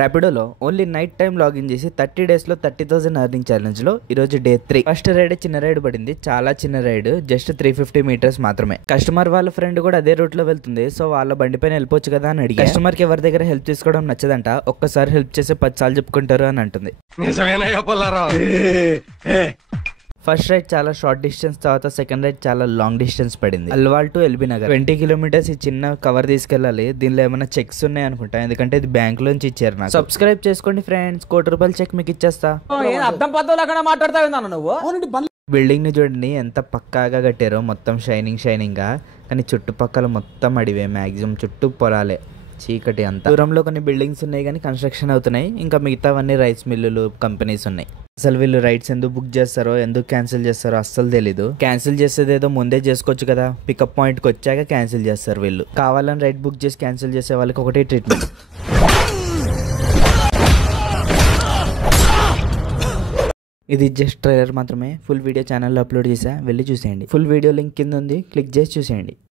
ర్యాపిడోలో only night time login చేసి 30 డేస్లో 30,000 earning ఛాలెంజ్లో ఈరోజు డే 3. ఫస్ట్ రైడ్ చిన్న రైడ్ పడింది, చాలా చిన్న రైడ్, జస్ట్ 350 మీటర్స్ మాత్రమే. కస్టమర్ వాళ్ళ ఫ్రెండ్ కూడా అదే రూట్ లో వెళ్తుంది, సో వాళ్ళ బండి పైన వెళ్ళిపోవచ్చు కదా అని అడిగి, కస్టమర్ కి ఎవరి దగ్గర హెల్ప్ తీసుకోవడం నచ్చదంట, ఒక్కసారి హెల్ప్ చేసి 10 సార్లు చెప్పుకుంటారు అని అంటుంది. ఫస్ట్ రైడ్ చాలా షార్ట్ డిస్టెన్స్, తర్వాత సెకండ్ రైడ్ చాలా లాంగ్ డిస్టెన్స్ పడింది. Alwal to LB Nagar 20 kilometres. ఈ చిన్న కవర్ తీసుకెళ్ళాలి, దీనిలో ఏమైనా చెక్స్ ఉన్నాయి అనుకుంటా, ఎందుకంటే ఇది బ్యాంక్ లోంచి ఇచ్చారు నాకు. సబ్స్క్రైబ్ చేసుకోండి ఫ్రెండ్స్, ₹1,00,00,000 చెక్ మీకు ఇచ్చేస్తా. బిల్డింగ్ ని చూడండి ఎంత పక్కాగా కట్టారో, మొత్తం షైనింగ్ గా, కానీ చుట్టుపక్కల మొత్తం అడివే, మాక్సిమం చుట్టూ పొలాలే, చీకటి అంతా. దూరంలో కొన్ని బిల్డింగ్స్ ఉన్నాయి కానీ కన్స్ట్రక్షన్ అవుతున్నాయి, ఇంకా మిగతావన్నీ రైస్ మిల్లులు, కంపెనీస్ ఉన్నాయి. అసలు వీళ్ళు రైడ్స్ ఎందుకు బుక్ చేస్తారో, ఎందుకు క్యాన్సిల్ చేస్తారో అస్సలు తెలీదు. క్యాన్సిల్ చేసేది ఏదో ముందే చేసుకోవచ్చు కదా, పికప్ పాయింట్ కి వచ్చాక క్యాన్సిల్ చేస్తారు వీళ్ళు. కావాలని రైడ్ బుక్ చేసి క్యాన్సిల్ చేసే వాళ్ళకి ఒకటే ట్రీట్మెంట్. ఇది జస్ట్ ట్రైలర్ మాత్రమే, ఫుల్ వీడియో ఛానల్లో అప్లోడ్ చేసా, వెళ్ళి చూసేయండి. ఫుల్ వీడియో లింక్ కింద ఉంది, క్లిక్ చేసి చూసేయండి.